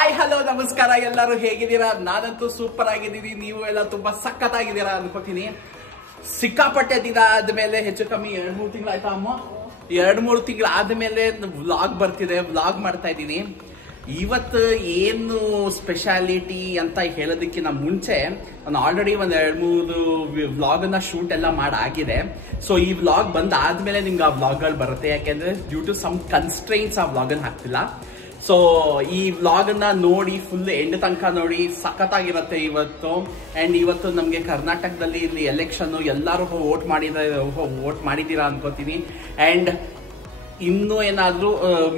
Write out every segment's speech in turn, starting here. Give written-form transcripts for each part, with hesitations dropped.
Hi hello ನಮಸ್ಕಾರ, ಎಲ್ಲರೂ ಹೇಗಿದ್ದೀರಾ? ನಾನಂತೂ ಸೂಪರ್ ಆಗಿದ್ದೀನಿ, ನೀವು ಎಲ್ಲ ತುಂಬಾ ಸಖತ್ತಾಗಿದ್ದೀರಾ ಅನ್ಕೋತೀನಿ. ಸಿಕ್ಕಾಪಟ್ಟೆ ದಿನ ಆದ್ಮೇಲೆ ಹೆಚ್ಚು ಕಮ್ಮಿ 2-3 ತಿಂಗಳು ಆಯ್ತಾ ಅಮ್ಮ? 2-3 ತಿಂಗಳು ಆದ್ಮೇಲೆ ವ್ಲಾಗ್ ಬರ್ತಿದೆ, ವ್ಲಾಗ್ ಮಾಡ್ತಾ ಇದ್ದೀನಿ. ಇವತ್ತು ಏನು ಸ್ಪೆಷಾಲಿಟಿ ಅಂತ ಹೇಳೋದಕ್ಕಿಂತ ಮುಂಚೆ ನಾನು ಆಲ್ರೆಡಿ ಒಂದು 2-3 ವ್ಲಾಗ್ ಅನ್ನ ಶೂಟ್ ಎಲ್ಲ ಮಾಡಾಗಿದೆ. ಸೊ ಈ ವ್ಲಾಗ್ ಬಂದಾದ್ಮೇಲೆ ನಿಮ್ಗೆ ಆ ವ್ಲಾಗ್ಗಳು ಬರುತ್ತೆ, ಯಾಕೆಂದ್ರೆ ಡ್ಯೂ ಟು ಸಮ್ ಕನ್ಸ್ಟ್ರೈನ್ಸ್ ಆ ವ್ಲಾಗ್ ಅನ್ನು ಹಾಕ್ತಿಲ್ಲ. ಸೊ ಈ ವ್ಲಾಗ್ ಅನ್ನ ನೋಡಿ ಫುಲ್ ಎಂಡ್ ತನಕ ನೋಡಿ, ಸಖತ್ತಾಗಿರುತ್ತೆ ಇವತ್ತು. ಅಂಡ್ ಇವತ್ತು ನಮ್ಗೆ ಕರ್ನಾಟಕದಲ್ಲಿ ಇಲ್ಲಿ ಎಲೆಕ್ಷನ್, ಎಲ್ಲರೂ ವೋಟ್ ಮಾಡಿದ್ದೀರಾ ಅನ್ಕೋತೀನಿ. ಅಂಡ್ ಇನ್ನು ಏನಾದ್ರೂ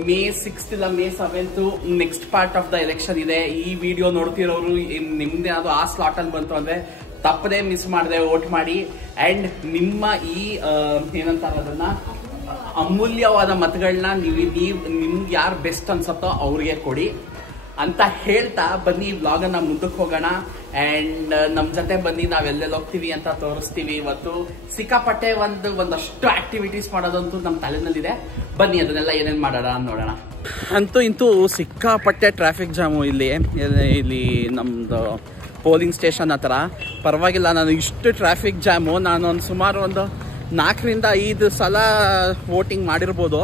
May 6th ಇಲ್ಲ May 7th next part of the election ಇದೆ. ಈ ವಿಡಿಯೋ ನೋಡ್ತಿರೋರು ನಿಮ್ದೇ ಅದು ಆ ಸ್ಲಾಟ್ ಅಲ್ಲಿ ಬಂತು ಅಂದ್ರೆ ತಪ್ಪದೇ ಮಿಸ್ ಮಾಡದೆ ವೋಟ್ ಮಾಡಿ. ಅಂಡ್ ನಿಮ್ಮ ಈ ಏನಂತಾರ ಅದನ್ನ ಅಮೂಲ್ಯವಾದ ಮತಗಳನ್ನ ನಿಮ್ಗೆ ಯಾರು ಬೆಸ್ಟ್ ಅನ್ಸತ್ತೋ ಅವ್ರಿಗೆ ಕೊಡಿ ಅಂತ ಹೇಳ್ತಾ ಬನ್ನಿ ವ್ಲಾಗ್ ಅನ್ನ ಮುಂದಕ್ಕೆ ಹೋಗೋಣ. ಅಂಡ್ ನಮ್ ಜೊತೆ ಬನ್ನಿ, ನಾವೆಲ್ಲೆಲ್ಲಿ ಹೋಗ್ತೀವಿ ಅಂತ ತೋರಿಸ್ತೀವಿ. ಇವತ್ತು ಸಿಕ್ಕಾಪಟ್ಟೆ ಒಂದಷ್ಟು ಆಕ್ಟಿವಿಟೀಸ್ ಮಾಡೋದಂತೂ ನಮ್ಮ ತಲೆನಲ್ಲಿದೆ. ಬನ್ನಿ ಅದನ್ನೆಲ್ಲ ಏನೇನ್ ಮಾಡೋಣ ನೋಡೋಣ. ಅಂತೂ ಇಂತೂ ಸಿಕ್ಕಾಪಟ್ಟೆ ಟ್ರಾಫಿಕ್ ಜಾಮು ಇಲ್ಲಿ ನಮ್ದು ಪೋಲಿಂಗ್ ಸ್ಟೇಷನ್ ಹತ್ರ. ಪರವಾಗಿಲ್ಲ, ನಾನು ಇಷ್ಟು ಟ್ರಾಫಿಕ್ ಜಾಮು ನಾನು ಸುಮಾರು ಒಂದು 4-5 ಸಲ ವೋಟಿಂಗ್ ಮಾಡಿರ್ಬೋದು.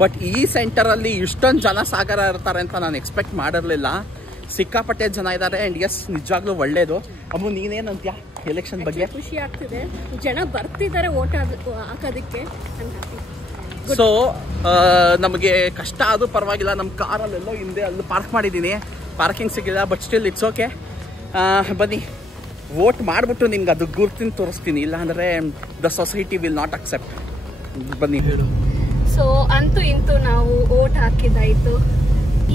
ಬಟ್ ಈ ಸೆಂಟರಲ್ಲಿ ಇಷ್ಟೊಂದು ಜನ ಸಾಗರ ಇರ್ತಾರೆ ಅಂತ ನಾನು ಎಕ್ಸ್ಪೆಕ್ಟ್ ಮಾಡಿರಲಿಲ್ಲ. ಸಿಕ್ಕಾಪಟ್ಟೆ ಜನ ಇದ್ದಾರೆ. ಅಂಡ್ ಎಸ್, ನಿಜವಾಗ್ಲೂ ಒಳ್ಳೇದು. ಅಮ್ಮ ನೀನೇನಂತ್ಯಾ ಎಲೆಕ್ಷನ್ ಬಗ್ಗೆ? ಖುಷಿ ಆಗ್ತಿದೆ, ಜನ ಬರ್ತಿದ್ದಾರೆ ವೋಟ್ ಹಾಕೋದಕ್ಕೆ. ಸೊ ನಮಗೆ ಕಷ್ಟ ಆದ್ರೂ ಪರವಾಗಿಲ್ಲ, ನಮ್ಮ ಕಾರಲ್ಲೆಲ್ಲೋ ಹಿಂದೆ ಅಲ್ಲಿ ಪಾರ್ಕ್ ಮಾಡಿದ್ದೀನಿ, ಪಾರ್ಕಿಂಗ್ ಸಿಕ್ಕಿಲ್ಲ. But still it's okay. ಬನ್ನಿ ವೋಟ್ ಮಾಡಿಬಿಟ್ಟು ನಿಮ್ಗೆ ಅದು ಗುರ್ತಿನ ತೋರಿಸ್ತೀನಿ, ಇಲ್ಲ ಅಂದರೆ the society will not accept. ಬನ್ನಿ. ಸೊ ಅಂತೂ ಇಂತೂ ನಾವು ವೋಟ್ ಹಾಕಿದ್ದಾಯ್ತು.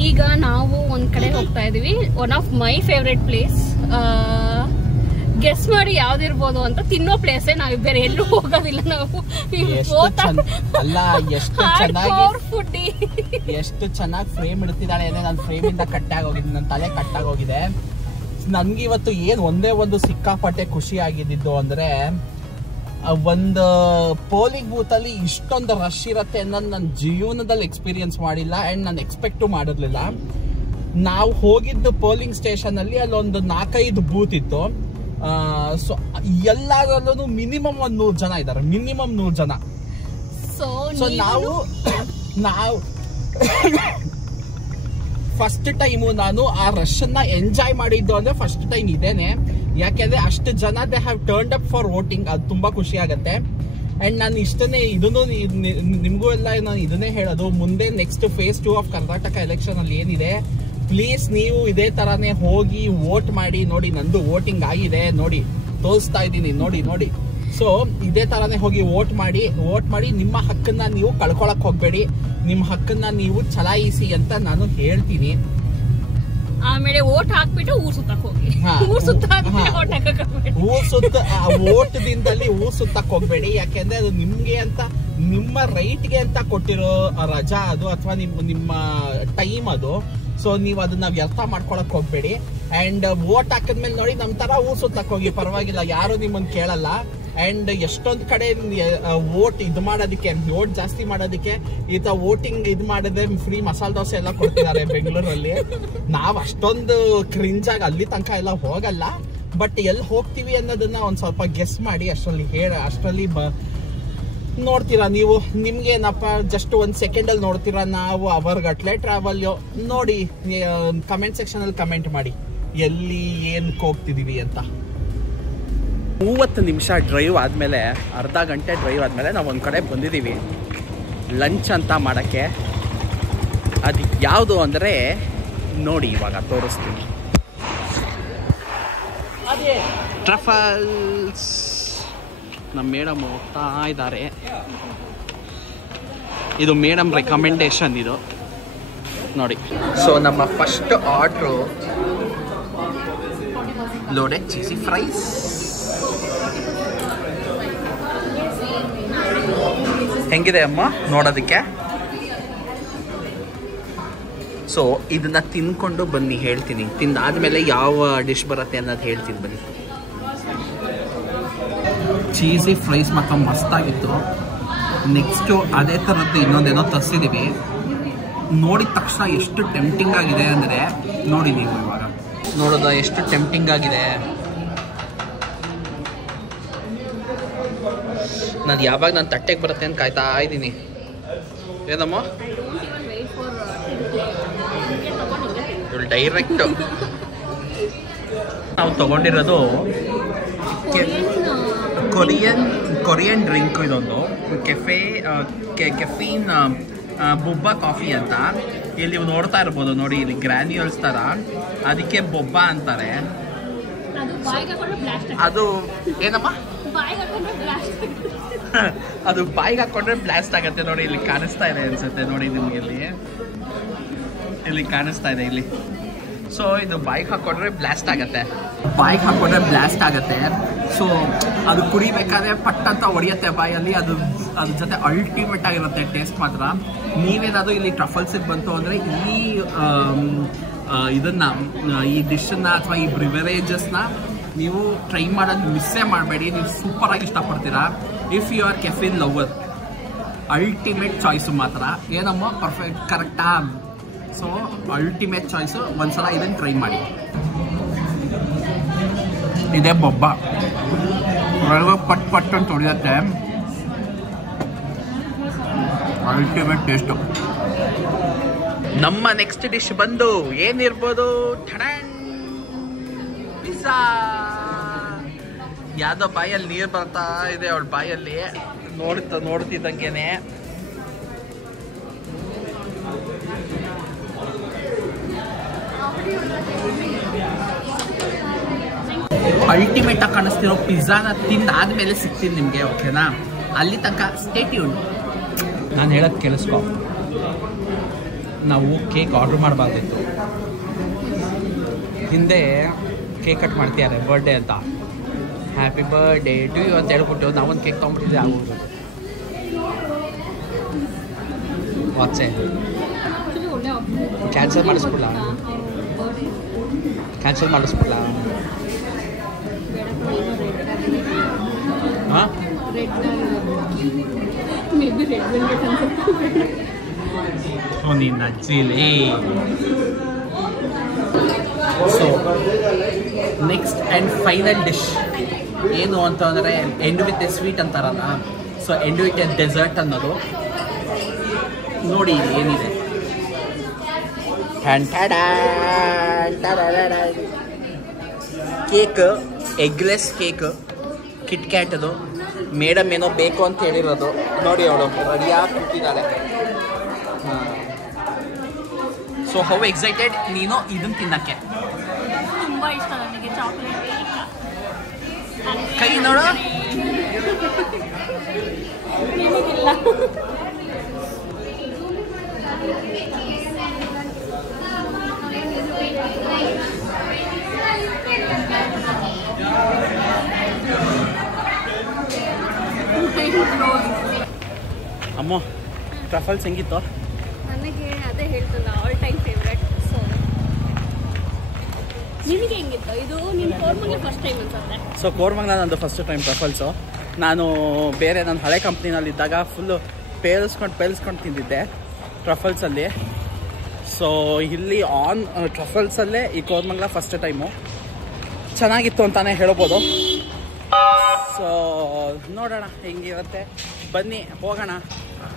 ಈಗ ನಾವು ಒಂದ್ ಕಡೆ ಹೋಗ್ತಾ ಇದೀವಿ, one of my favourite place. Guess ಮಾಡಿ ಯಾವ್ದಿರ್ಬೋದು ಅಂತ. ತಿನ್ನೋ ಪ್ಲೇಸೇ, ನಾವು ಬೇರೆ ಎಲ್ಲೂ ಹೋಗೋದಿಲ್ಲ. ನಾವು ಎಷ್ಟು ಚೆನ್ನಾಗಿ ಫ್ರೇಮ್ ಇಡ್ತಿದ್ದಾಳೆ. ನನ್ನ ಫ್ರೇಮ್ ಇಂದ ಕಟ್ಟಾಗಿ ಹೋಗಿದೆ, ನನ್ನ ತಲೆ ಕಟ್ಟಾಗಿ ಹೋಗಿದೆ. ನನ್ಗೆ ಇವತ್ತು ಏನ್ ಒಂದು ಸಿಕ್ಕಾಪಟ್ಟೆ ಖುಷಿ ಆಗಿದ್ದು ಅಂದ್ರೆ, ಒಂದು ಪೋಲಿಂಗ್ ಬೂತ್ ಅಲ್ಲಿ ಇಷ್ಟೊಂದು ರಶ್ ಇರತ್ತೆ ಅನ್ನೋದು ನನ್ನ ಜೀವನದಲ್ಲಿ ಎಕ್ಸ್ಪೀರಿಯನ್ಸ್ ಮಾಡಿಲ್ಲ. ಅಂಡ್ ನಾನು ಎಕ್ಸ್ಪೆಕ್ಟು ಮಾಡಿರ್ಲಿಲ್ಲ. ನಾವು ಹೋಗಿದ್ದು ಪೋಲಿಂಗ್ ಸ್ಟೇಷನ್ ಅಲ್ಲಿ ಅಲ್ಲೊಂದು 4-5 ಬೂತ್ ಇತ್ತು. ಸೊ ಎಲ್ಲಾದ್ರಲ್ಲೂ ಮಿನಿಮಮ್ 100 ಜನ ಇದ್ದಾರೆ, ಮಿನಿಮಮ್ 100 ಜನ. ಸೊ ನಾವು ಫಸ್ಟ್ ಟೈಮು ನಾನು ಆ ರಶ್ ಅನ್ನ ಎಂಜಾಯ್ ಮಾಡಿದ್ದು ಅಂದ್ರೆ ಫಸ್ಟ್ ಟೈಮ್ ಇದೇನೆ. ಯಾಕೆಂದ್ರೆ ಅಷ್ಟು ಜನ they have turned up for voting. ಅದು ತುಂಬಾ ಖುಷಿ ಆಗತ್ತೆ. ಅಂಡ್ ನಾನು ಇಷ್ಟನ್ನೇ ಇದನ್ನು ನಿಮ್ಗೂ ಎಲ್ಲ ನಾನು ಇದನ್ನೇ ಹೇಳೋದು, ಮುಂದೆ next phase 2 of Karnataka election ಅಲ್ಲಿ ಏನಿದೆ, ಪ್ಲೀಸ್ ನೀವು ಇದೇ ತರಾನೇ ಹೋಗಿ ವೋಟ್ ಮಾಡಿ. ನೋಡಿ, ನಂದು ವೋಟಿಂಗ್ ಆಗಿದೆ, ನೋಡಿ ತೋರಿಸ್ತಾ ಇದ್ದೀನಿ, ನೋಡಿ. ಸೊ ಇದೇ ತರಾನೇ ಹೋಗಿ ವೋಟ್ ಮಾಡಿ ನಿಮ್ಮ ಹಕ್ಕನ್ನ ನೀವು ಕಳ್ಕೊಳಕ್ ಹೋಗ್ಬೇಡಿ. ನಿಮ್ಮ ಹಕ್ಕನ್ನ ನೀವು ಚಲಾಯಿಸಿ ಅಂತ ನಾನು ಹೇಳ್ತೀನಿ. ಆಮೇಲೆ ವೋಟ್ ಹಾಕ್ಬಿಟ್ಟು ಊರ್ ಸುತ್ತಕ್ ಹೋಗಿ, ವೋಟ್ದಿಂದಲ್ಲಿ ಊರ್ ಸುತ್ತಕ್ ಹೋಗ್ಬೇಡಿ. ಯಾಕೆಂದ್ರೆ ಅದು ನಿಮ್ಗೆ ಅಂತ, ನಿಮ್ಮ ರೈಟ್ಗೆ ಅಂತ ಕೊಟ್ಟಿರೋ ರಜಾ ಅದು, ಅಥವಾ ನಿಮ್ಮ ಟೈಮ್ ಅದು. ಸೊ ನೀವು ಅದನ್ನ ವ್ಯರ್ಥ ಮಾಡ್ಕೊಳಕ್ ಹೋಗ್ಬೇಡಿ. ಅಂಡ್ ವೋಟ್ ಹಾಕಿದ್ಮೇಲೆ ನೋಡಿ, ನಮ್ ತರ ಊರ್ ಸುತ್ತಕ್ ಹೋಗಿ, ಪರವಾಗಿಲ್ಲ, ಯಾರು ನಿಮ್ಮನ್ನ ಕೇಳಲ್ಲ. ಅಂಡ್ ಎಷ್ಟೊಂದ್ ಕಡೆ ವೋಟ್ ವೋಟ್ ಜಾಸ್ತಿ ಮಾಡೋದಕ್ಕೆ ಈತ ವೋಟಿಂಗ್ ಮಾಡಿದ್ರೆ ಫ್ರೀ ಮಸಾಲೆ ದೋಸೆ ಎಲ್ಲ ಕೊಡ್ತಿದ್ದಾರೆ ಬೆಂಗಳೂರಲ್ಲಿ. ನಾವ್ ಅಷ್ಟೊಂದು ಕ್ರಿಂಜ್ ಆಗಿ ಅಲ್ಲಿ ತನಕ ಎಲ್ಲ ಹೋಗಲ್ಲ. ಬಟ್ ಎಲ್ಲಿ ಹೋಗ್ತೀವಿ ಅನ್ನೋದನ್ನ ಒಂದ್ ಸ್ವಲ್ಪ ಗೆಸ್ ಮಾಡಿ. ಅಷ್ಟರಲ್ಲಿ ನೋಡ್ತೀರಾ ನೀವು. ನಿಮ್ಗೆ ಏನಪ್ಪ, ಜಸ್ಟ್ 1 ಸೆಕೆಂಡ್ ಅಲ್ಲಿ ನೋಡ್ತೀರಾ. ನಾವು ಅವರ್ಗಟ್ಲೆ ಟ್ರಾವೆಲ್. ನೋಡಿ, ಕಮೆಂಟ್ ಸೆಕ್ಷನ್ ಅಲ್ಲಿ ಕಮೆಂಟ್ ಮಾಡಿ ಎಲ್ಲಿ ಏನಕ್ಕೆ ಹೋಗ್ತಿದೀವಿ ಅಂತ. 30 ನಿಮಿಷ ಡ್ರೈವ್ ಆದಮೇಲೆ, ಅರ್ಧ ಗಂಟೆ ಡ್ರೈವ್ ಆದಮೇಲೆ ನಾವು ಒಂದು ಕಡೆ ಬಂದಿದ್ದೀವಿ ಲಂಚ್ ಅಂತ ಮಾಡೋಕ್ಕೆ. ಅದು ಯಾವುದು ಅಂದರೆ ನೋಡಿ, ಇವಾಗ ತೋರಿಸ್ತೀನಿ. ಟ್ರಫಲ್ಸ್. ನಮ್ಮ ಮೇಡಮ್ ಹೋಗ್ತಾ ಇದ್ದಾರೆ. ಇದು ಮೇಡಮ್ ರೆಕಮೆಂಡೇಶನ್ ಇದು ನೋಡಿ. ಸೊ ನಮ್ಮ first order loaded cheesy fries. ಹೆಂಗಿದೆ ಅಮ್ಮ ನೋಡೋದಕ್ಕೆ? ಸೊ ಇದನ್ನ ತಿನ್ಕೊಂಡು ಬನ್ನಿ, ಹೇಳ್ತೀನಿ. ತಿಂದಾದ್ಮೇಲೆ ಯಾವ ಡಿಶ್ ಬರುತ್ತೆ ಅನ್ನೋದು ಹೇಳ್ತೀನಿ, ಬನ್ನಿ. ಚೀಸಿ ಫ್ರೈಸ್ ಮಾತ್ರ ಮಸ್ತಾಗಿತ್ತು. ನೆಕ್ಸ್ಟು ಅದೇ ಥರದ್ದು ಇನ್ನೊಂದೇನೋ ತರಿಸಿದ್ದೀವಿ. ನೋಡಿದ ತಕ್ಷಣ ಎಷ್ಟು ಟೆಂಪ್ಟಿಂಗ್ ಆಗಿದೆ ಅಂದರೆ ನೋಡಿ ನೀವು ಇವಾಗ ನೋಡೋದ ಎಷ್ಟು ಟೆಂಪ್ಟಿಂಗ್ ಆಗಿದೆ. ನಾನು ಯಾವಾಗ ನಾನು ತಟ್ಟೆಗೆ ಬರುತ್ತೆ ಅಂತ ಕಾಯ್ತಾ ಇದ್ದೀನಿ. ಏನಮ್ಮ ಡೈರೆಕ್ಟ್ ನಾವು ತಗೊಂಡಿರೋದು ಕೊರಿಯನ್ ಡ್ರಿಂಕ್ ಇದೊಂದು ಕೆಫೀನ್ ಬೊಬ್ಬಾ ಕಾಫಿ ಅಂತ. ಇಲ್ಲಿ ನೀವು ನೋಡ್ತಾ ಇರ್ಬೋದು ನೋಡಿ, ಇಲ್ಲಿ ಗ್ರ್ಯಾನ್ಯೂಲ್ಸ್ ಥರ, ಅದಕ್ಕೆ ಬೊಬ್ಬಾ ಅಂತಾರೆ. ಅದು ಏನಮ್ಮ ಅದು ಬಾಯಿಗೆ ಹಾಕೊಂಡ್ರೆ ಬ್ಲಾಸ್ಟ್ ಆಗುತ್ತೆ ನೋಡಿ. ಇಲ್ಲಿ ಕಾಣಿಸ್ತಾ ಇದೆ ಅನ್ಸುತ್ತೆ ನೋಡಿ ನಿಮ್ಗೆ, ಇಲ್ಲಿ ಕಾಣಿಸ್ತಾ ಇದೆ ಇಲ್ಲಿ. ಸೊ ಇದು ಬಾಯಿಗೆ ಹಾಕೊಂಡ್ರೆ ಬ್ಲಾಸ್ಟ್ ಆಗುತ್ತೆ, ಬಾಯಿಗೆ ಹಾಕೊಂಡ್ರೆ ಬ್ಲಾಸ್ಟ್ ಆಗುತ್ತೆ. ಸೊ ಅದು ಕುಡಿಬೇಕಾದ್ರೆ ಪಟ್ ಅಂತ ಹೊಡಿಯುತ್ತೆ ಬಾಯಲ್ಲಿ. ಅದ್ರ ಜೊತೆ ಅಲ್ಟಿಮೇಟ್ ಆಗಿರುತ್ತೆ ಟೇಸ್ಟ್ ಮಾತ್ರ. ನೀವೇನಾದರೂ ಇಲ್ಲಿ ಟ್ರಫಲ್ಸಿಗೆ ಬಂತು ಅಂದರೆ ಈ ಡಿಶನ್ನು ಅಥವಾ ಈ ಬ್ರಿವರೇಜಸ್ನ ನೀವು ಟ್ರೈ ಮಾಡೋದು ಮಿಸ್ಸೇ ಮಾಡಬೇಡಿ. ನೀವು ಸೂಪರಾಗಿ ಇಷ್ಟಪಡ್ತೀರಾ. If you are caffeine lover, ultimate choice ಮಾತ್ರ. ಏನಮ್ಮ ಪರ್ಫೆಕ್ಟ್ ಕರೆಕ್ಟಾ? So ultimate choice. ಒಂದ್ಸಲ ಇದನ್ನು ಟ್ರೈ ಮಾಡಿ. ಇದೇ ಬೊಬ್ಬ ಒಳಗೆ ಪಟ್ ಪಟ್ ಅಂತ ಹೊಡೆಯುತ್ತೆ. Ultimate taste. ನಮ್ಮ ನೆಕ್ಸ್ಟ್ ಡಿಶ್ ಬಂದು ಏನಿರ್ಬೋದು? ಪಿಜ್ಜಾ. ಯಾವುದೋ ಬಾಯಲ್ಲಿ ನೀರು ಬರ್ತಾ ಇದೆ ಅವಳ ಬಾಯಲ್ಲಿ ನೋಡ್ತಿದ್ದಂಗೆನೆ. ಅಲ್ಟಿಮೇಟ್ ಆಗಿ ಕಾಣಿಸ್ತಿರೋ ಪಿಜ್ಜಾನ ತಿಂದಾದ್ಮೇಲೆ ಸಿಗ್ತೀನಿ ನಿಮಗೆ, ಓಕೆನಾ? ಅಲ್ಲಿ ತನಕ ಸ್ಟೇ ಟ್ಯೂನ್ಡ್. ನಾನು ಹೇಳೋದು ಕೇಳಿಸ್ಕೊ. ನಾವು ಕೇಕ್ ಆರ್ಡ್ರ್ ಮಾಡಬಾರ್ದಿತ್ತು. ಹಿಂದೆ ಕೇಕ್ ಕಟ್ ಮಾಡ್ತಿದ್ದಾರೆ ಬರ್ಡೇ ಅಂತ, ಹ್ಯಾಪಿ ಬರ್ಡೇ ಟು ಯು ಅಂತ ಹೇಳ್ಬಿಟ್ಟು ನಾವೊಂದು ಕೇಕ್ ತೊಗೊಂಡ್ಬಿಟ್ಟಿದ್ದೆ ಆಗೋದು. ವಾಟ್ಸೆ ಕ್ಯಾನ್ಸಲ್ ಮಾಡಿಸ್ಬಿಡ್ಲ? ಹಾಂ, ನಿನ್ನ ಅಜ್ಜಿಲಿ. So next and final dish ಏನು ಅಂತಂದರೆ ಎಂಡ್ ವಿತ್ ಎ ಸ್ವೀಟ್ ಅಂತಾರಲ್ಲ. So end with a dessert ಅನ್ನೋದು ನೋಡಿ ಇಲ್ಲಿ ಏನಿದೆ. Cake, eggless cake, Kit Kat. ಅದು ಮೇಡಮ್ ಏನೋ ಬೇಕು ಅಂತ ಹೇಳಿರೋದು ನೋಡಿ, ಅವಳು ರೆಡಿಯಾಗಿ ಕೂತಿದ್ದಾಳೆ. ಹಾಂ. ಸೊ ಹೌ ಎಕ್ಸೈಟೆಡ್ ನೀನು ಇದನ್ನು ತಿನ್ನಕ್ಕೆ? ತುಂಬಾ ಇಷ್ಟ ನನಗೆ ಚಾಕ್ಲೇಟ್. ಕೈ ನೋಡು. ಅಮ್ಮ ಟ್ರಫಲ್ಸ್ ಹೆಂಗಿತ್ತು? ನನಗೆ ಅದೇ ಹೇಳ್ತಲ್ಲ, ಆಲ್ ಟೈಮ್ ಫೇವ್ರೆಟ್. ಸೊ ನಿನಗೆ ಹೆಂಗಿತ್ತು ಇದು? ನೀನು ಕೋರ್ಮಂಗ್ಲ ಫಸ್ಟ್ ಟೈಮ್ ಅನ್ಸುತ್ತೆ. ಸೊ ಕೋರ್ಮಂಗ್ಲ ನಂದು ಫಸ್ಟ್ ಟೈಮ್ ಟ್ರಫಲ್ಸು. ನಾನು ಬೇರೆ ನನ್ನ ಹಳೆ ಕಂಪ್ನಿನಲ್ಲಿದ್ದಾಗ ಫುಲ್ಲು ಪೇಲ್ಸ್ಕೊಂಡು ತಿಂದಿದ್ದೆ ಟ್ರಫಲ್ಸಲ್ಲಿ. ಸೊ ಇಲ್ಲಿ ಟ್ರಫಲ್ಸಲ್ಲೇ ಈ ಕೋರ್ಮಂಗ್ಲ ಫಸ್ಟ್ ಟೈಮು. ಚೆನ್ನಾಗಿತ್ತು ಅಂತಾನೆ ಹೇಳ್ಬೋದು. ಸೊ ನೋಡೋಣ ಹೆಂಗಿರುತ್ತೆ, ಬನ್ನಿ ಹೋಗೋಣ.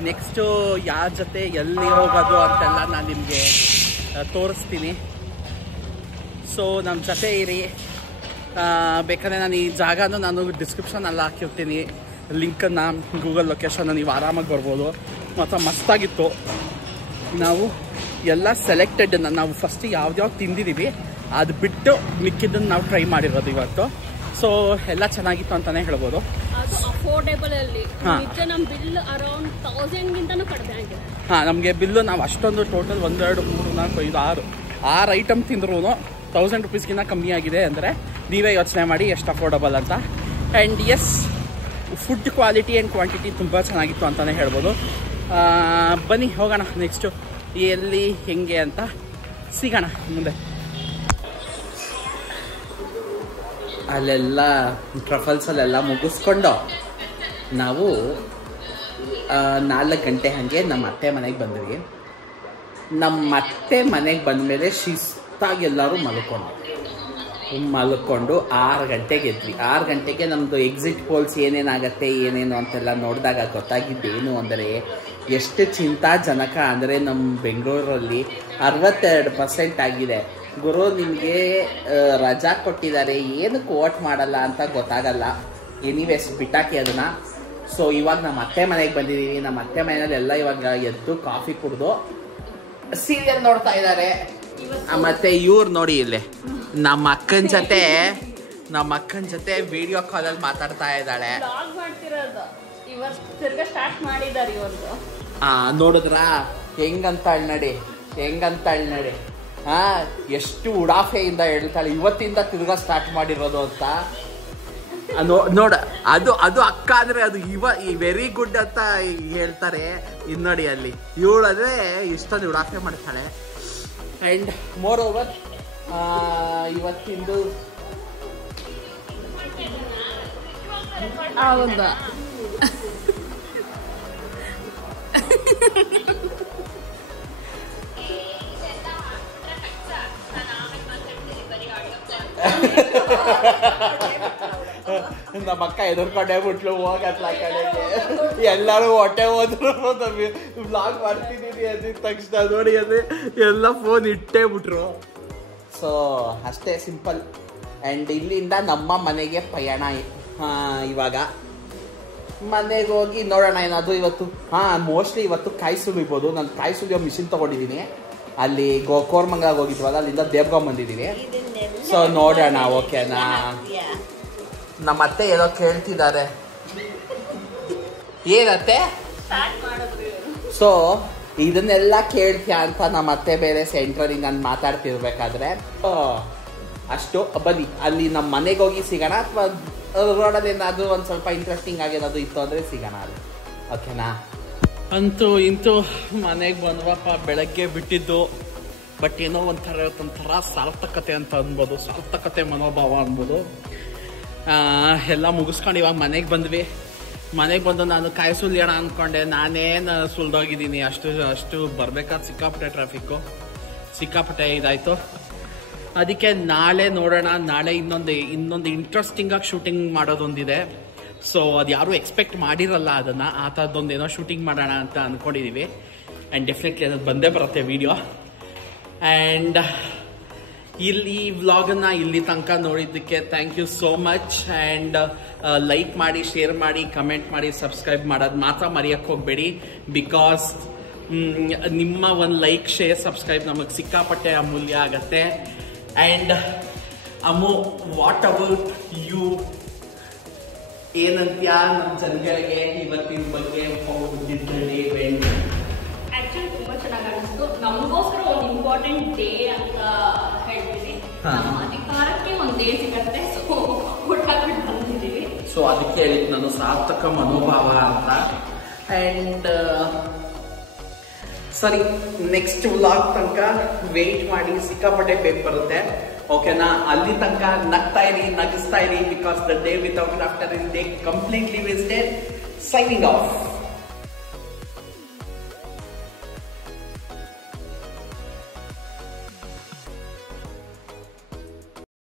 ನೆಕ್ಸ್ಟು ಯಾರ ಜೊತೆ ಎಲ್ಲಿ ಹೋಗೋದು ಅಂತೆಲ್ಲ ನಾನು ನಿಮಗೆ ತೋರಿಸ್ತೀನಿ. ಸೊ ನಮ್ಮ ಜೊತೆ ಇರಿ. ಬೇಕಾದ್ರೆ ನಾನು ಈ ಜಾಗನೂ ನಾನು ಡಿಸ್ಕ್ರಿಪ್ಷನಲ್ಲಿ ಹಾಕಿರ್ತೀನಿ ಲಿಂಕನ್ನು, ಗೂಗಲ್ ಲೊಕೇಶನ್ನ. ನೀವು ಆರಾಮಾಗಿ ಬರ್ಬೋದು. ಮತ್ತು ಮಸ್ತಾಗಿತ್ತು. ನಾವು ಎಲ್ಲ ಸೆಲೆಕ್ಟೆಡನ್ನು ನಾವು ಫಸ್ಟ್ ಯಾವ್ದು ತಿಂದಿದ್ದೀವಿ ಅದು ಬಿಟ್ಟು ಮಿಕ್ಕಿದ್ದನ್ನು ನಾವು ಟ್ರೈ ಮಾಡಿರೋದು ಇವತ್ತು. ಸೊ ಎಲ್ಲ ಚೆನ್ನಾಗಿತ್ತು ಅಂತಾನೆ ಹೇಳ್ಬೋದು. ಅದು ಅಫೋರ್ಡೆಬಲ್ ಅಲ್ಲಿ. ನಿಜ ನಮ್ಮ ಬಿಲ್ ಅರೌಂಡ್ 1000ಗಿಂತನೂ ಕಡಿಮೆ ಆಗಿದೆ. ಹಾಂ, ನಮಗೆ ಬಿಲ್ಲು ನಾವು ಅಷ್ಟೊಂದು ಟೋಟಲ್ 1 2 3 4 5 6 ಐಟಮ್ ತಿಂದ್ರೂ 1000 ರುಪೀಸ್ಗಿಂತ ಕಮ್ಮಿ ಆಗಿದೆ ಅಂದರೆ ನೀವೇ ಯೋಚನೆ ಮಾಡಿ ಎಷ್ಟು ಅಫೋರ್ಡಬಲ್ ಅಂತ. And yes, food quality and quantity ತುಂಬ ಚೆನ್ನಾಗಿತ್ತು ಅಂತಲೇ ಹೇಳ್ಬೋದು. ಬನ್ನಿ ಹೋಗೋಣ ನೆಕ್ಸ್ಟು ಎಲ್ಲಿ ಹೆಂಗೆ ಅಂತ ಸಿಗೋಣ ಮುಂದೆ. ಅಲ್ಲೆಲ್ಲ ಟ್ರಫಲ್ಸಲ್ಲೆಲ್ಲ ಮುಗಿಸ್ಕೊಂಡು ನಾವು 4 ಗಂಟೆ ಹಾಗೆ ನಮ್ಮ ಅತ್ತೆ ಮನೆಗೆ ಬಂದ್ವಿ. ನಮ್ಮ ಅತ್ತೆ ಮನೆಗೆ ಬಂದಮೇಲೆ ಶಿಸ್ತಾಗಿ ಎಲ್ಲರೂ ಮಲ್ಕೊಂಡು 6 ಗಂಟೆಗೆ ಎದ್ವಿ. 6 ಗಂಟೆಗೆ ನಮ್ಮದು ಎಕ್ಸಿಟ್ ಪೋಲ್ಸ್ ಏನೇನಾಗತ್ತೆ ಏನೇನು ಅಂತೆಲ್ಲ ನೋಡಿದಾಗ ಗೊತ್ತಾಗಿದ್ದೇನು ಅಂದರೆ ಎಷ್ಟು ಚಿಂತಾಜನಕ ಅಂದರೆ ನಮ್ಮ ಬೆಂಗಳೂರಲ್ಲಿ 62% ಆಗಿದೆ. ಗುರು ನಿಮಗೆ ರಜಾ ಕೊಟ್ಟಿದ್ದಾರೆ, ಏನಕ್ಕೆ ವೋಟ್ ಮಾಡಲ್ಲ ಅಂತ ಗೊತ್ತಾಗಲ್ಲ. ಎನಿವೇಸ್ ಬಿಟ್ಟಾಕಿ ಅದನ್ನು. ಸೊ ಇವಾಗ ನಮ್ಮ ಅತ್ತೆ ಮನೆಗೆ ಬಂದಿದ್ದೀವಿ. ನಮ್ಮ ಅತ್ತೆ ಮನೆಯಲ್ಲಿ ಎಲ್ಲ ಇವಾಗ ಎದ್ದು ಕಾಫಿ ಕುಡಿದು ಸೀರಿಯಲ್ ನೋಡ್ತಾ ಇದ್ದಾರೆ. ಮತ್ತೆ ಇವ್ರು ನೋಡಿ ಇಲ್ಲಿ ನಮ್ಮ ಅಕ್ಕನ ಜೊತೆ ವಿಡಿಯೋ ಕಾಲಲ್ಲಿ ಮಾತಾಡ್ತಾ ಇದ್ದಾಳೆ. ನೋಡಿದ್ರ ಹೆಂಗಂತಾಳ್ ನಡಿ ಎಷ್ಟು ಉಡಾಫೆಯಿಂದ ಹೇಳ್ತಾಳೆ. ಇವತ್ತಿಂದ ತಿರ್ಗಾ ಸ್ಟಾರ್ಟ್ ಮಾಡಿರೋದು ಅಂತ ನೋಡ. ಅದು ಅಕ್ಕ ಅಂದ್ರೆ ಅದು ವೆರಿ ಗುಡ್ ಅಂತ ಹೇಳ್ತಾರೆ. ಇನ್ ನೋಡಿ ಅಲ್ಲಿ ಇವಳಾದ್ರೆ ಇಷ್ಟೊಂದು ಉಡಾಫೆ ಮಾಡ್ತಾಳೆ. ಅಂಡ್ ಮೋರ್ ಓವರ್ ಇವತ್ತಿಂದು ಹೌದಾ ನಮ್ಮ ಅಕ್ಕ ಎದುರ್ಕೊಂಡೇ ಬಿಟ್ಲು ಹೋಗತ್ಲ ಕಡೆಗೆ. ಎಲ್ಲರೂ ಹೊಟ್ಟೆ ಹೋದ್ರು ಬ್ಲಾಗ್ ಮಾಡ್ತಿದ್ದೀನಿ ಅಂದಿದ ತಕ್ಷಣ ನೋಡಿ ಅದು ಎಲ್ಲ ಫೋನ್ ಇಟ್ಟೇ ಬಿಟ್ರು. ಸೊ ಅಷ್ಟೇ ಸಿಂಪಲ್. ಆ್ಯಂಡ್ ಇಲ್ಲಿಂದ ನಮ್ಮ ಮನೆಗೆ ಪಯಣ. ಇವಾಗ ಮನೆಗೆ ಹೋಗಿ ನೋಡೋಣ ಏನಾದ್ರು ಇವತ್ತು. ಮೋಸ್ಟ್ಲಿ ಇವತ್ತು ಕಾಯಿ ಸುಲಿಬೋದು. ನಾನು ಕಾಯಿ ಸುಲಿಯೋ ಮಿಷಿನ್ ತೊಗೊಂಡಿದ್ದೀನಿ. ಅಲ್ಲಿ ಕೋರ್ಮಂಗಲ್ಗೆ ಹೋಗಿದ್ವಲ್ಲ, ಅಲ್ಲಿಂದ ದೇವ್ಗಾಂವ್ ಬಂದಿದ್ದೀನಿ. ಸೊ ನೋಡೋಣ. ಓಕೆನಾ? ನಮ್ಮ ಅತ್ತೆ ಏನೋ ಕೇಳ್ತಿದ್ದಾರೆ. ಏನತ್ತೆ? ಸೊ ಇದನ್ನೆಲ್ಲ ಕೇಳ್ತೀಯ ಅಂತ ನಮ್ಮ ಅತ್ತೆ ಬೇರೆ ಸೆಂಟ್ರಲ್ಲಿ ನಾನು ಮಾತಾಡ್ತಿರ್ಬೇಕಾದ್ರೆ ಅಷ್ಟು. ಬನ್ನಿ ಅಲ್ಲಿ ನಮ್ಮ ಮನೆಗೆ ಹೋಗಿ ಸಿಗೋಣ, ಅಥವಾ ರೋಡಲ್ಲಿ ಏನಾದರೂ ಒಂದು ಸ್ವಲ್ಪ ಇಂಟ್ರೆಸ್ಟಿಂಗ್ ಆಗೇನಾದ್ರು ಇತ್ತು ಅಂದರೆ ಸಿಗೋಣ ಅಲ್ಲಿ. ಓಕೆನಾ? ಅಂತೂ ಇಂತೂ ಮನೆಗೆ ಬಂದ್ವಪ್ಪ. ಬೆಳಗ್ಗೆ ಬಿಟ್ಟಿದ್ದು, ಬಟ್ ಏನೋ ಒಂಥರ ಸಾರ್ಥಕತೆ ಅಂತ ಅನ್ಬೋದು, ಸಾರ್ಥಕತೆ ಮನೋಭಾವ ಅನ್ಬೋದು. ಎಲ್ಲ ಮುಗಿಸ್ಕೊಂಡು ಇವಾಗ ಮನೆಗೆ ಬಂದ್ವಿ. ಮನೆಗೆ ಬಂದು ನಾನು ಕಾಯಿ ಸುಲಿಯೋಣ ಅಂದ್ಕೊಂಡೆ. ನಾನೇನು ಸುಲ್ದೋಗಿದ್ದೀನಿ. ಅಷ್ಟು ಬರ್ಬೇಕಾದ ಸಿಕ್ಕಾಪಟ್ಟೆ ಟ್ರಾಫಿಕ್ಕು, ಸಿಕ್ಕಾಪಟ್ಟೆ ಇದಾಯಿತು. ಅದಕ್ಕೆ ನಾಳೆ ನೋಡೋಣ. ನಾಳೆ ಇನ್ನೊಂದು ಇಂಟ್ರೆಸ್ಟಿಂಗಾಗಿ ಶೂಟಿಂಗ್ ಮಾಡೋದೊಂದಿದೆ. ಸೊ ಅದು ಯಾರೂ ಎಕ್ಸ್ಪೆಕ್ಟ್ ಮಾಡಿರಲ್ಲ ಅದನ್ನು. ಆ ಥರದ್ದೊಂದು ಏನೋ ಶೂಟಿಂಗ್ ಮಾಡೋಣ ಅಂತ ಅಂದ್ಕೊಂಡಿದ್ದೀವಿ. ಆ್ಯಂಡ್ ಡೆಫಿನೆಟ್ಲಿ ಅದು ಬಂದೇ ಬರುತ್ತೆ ವಿಡಿಯೋ. ಆ್ಯಂಡ್ ಇಲ್ಲಿ ಈ ವ್ಲಾಗನ್ನು ಇಲ್ಲಿ ತನಕ ನೋಡಿದ್ದಕ್ಕೆ thank you so much. And like ಮಾಡಿ, ಶೇರ್ ಮಾಡಿ, ಕಮೆಂಟ್ ಮಾಡಿ, ಸಬ್ಸ್ಕ್ರೈಬ್ ಮಾಡೋದು ಮಾತ್ರ ಮರೆಯೋಕ್ಕೆ ಹೋಗಬೇಡಿ. ಬಿಕಾಸ್ ನಿಮ್ಮ ಒಂದು ಲೈಕ್, ಶೇರ್, ಸಬ್ಸ್ಕ್ರೈಬ್ ನಮಗೆ ಸಿಕ್ಕಾಪಟ್ಟೆ ಅಮೂಲ್ಯ ಆಗತ್ತೆ. And Ammu, what about you? ಏನಂತ್ಯ ನಮ್ಮ ಜನಗಳಿಗೆ ಇವತ್ತಿನ ಬಗ್ಗೆ? ಆಕ್ಚುಲಿ ತುಂಬಾ ಚೆನ್ನಾಗಿ ಅನಿಸ್ತು. ನಮಗೋಸ್ಕರ ಒಂದು ಇಂಪಾರ್ಟೆಂಟ್ ಡೇ ಅಂತ ಹೇಳ್ತೀವಿ. ನಮ್ಮ ಅಧಿಕಾರಕ್ಕೆ ಒಂದು ಡೇ ಸಿಗತ್ತೆ. ಸೊ ಊಟ ಹಾಕ್ಬಿಟ್ಟು ಬಂದಿದ್ದೀವಿ. ಸೊ ಅದಕ್ಕೆ ಹೇಳಿದ್ದು ನಾನು ಸಾರ್ಥಕ ಮನೋಭಾವ ಅಂತ. ಆ್ಯಂಡ್ ಸರಿ, ನೆಕ್ಸ್ಟ್ ವ್ಲಾಗ್ ತನಕ ವೇಟ್ ಮಾಡಿ. ಸಿಕ್ಕಾಪಟ್ಟೆ ಬೇಗ ಬರುತ್ತೆ. ಓಕೆನಾ? ಅಲ್ಲಿ ತನಕ ನಗ್ತಾ ಇರಿ, ನಗಿಸ್ತಾ ಇರಿ. Because the day without laughter is day completely wasted. Signing off.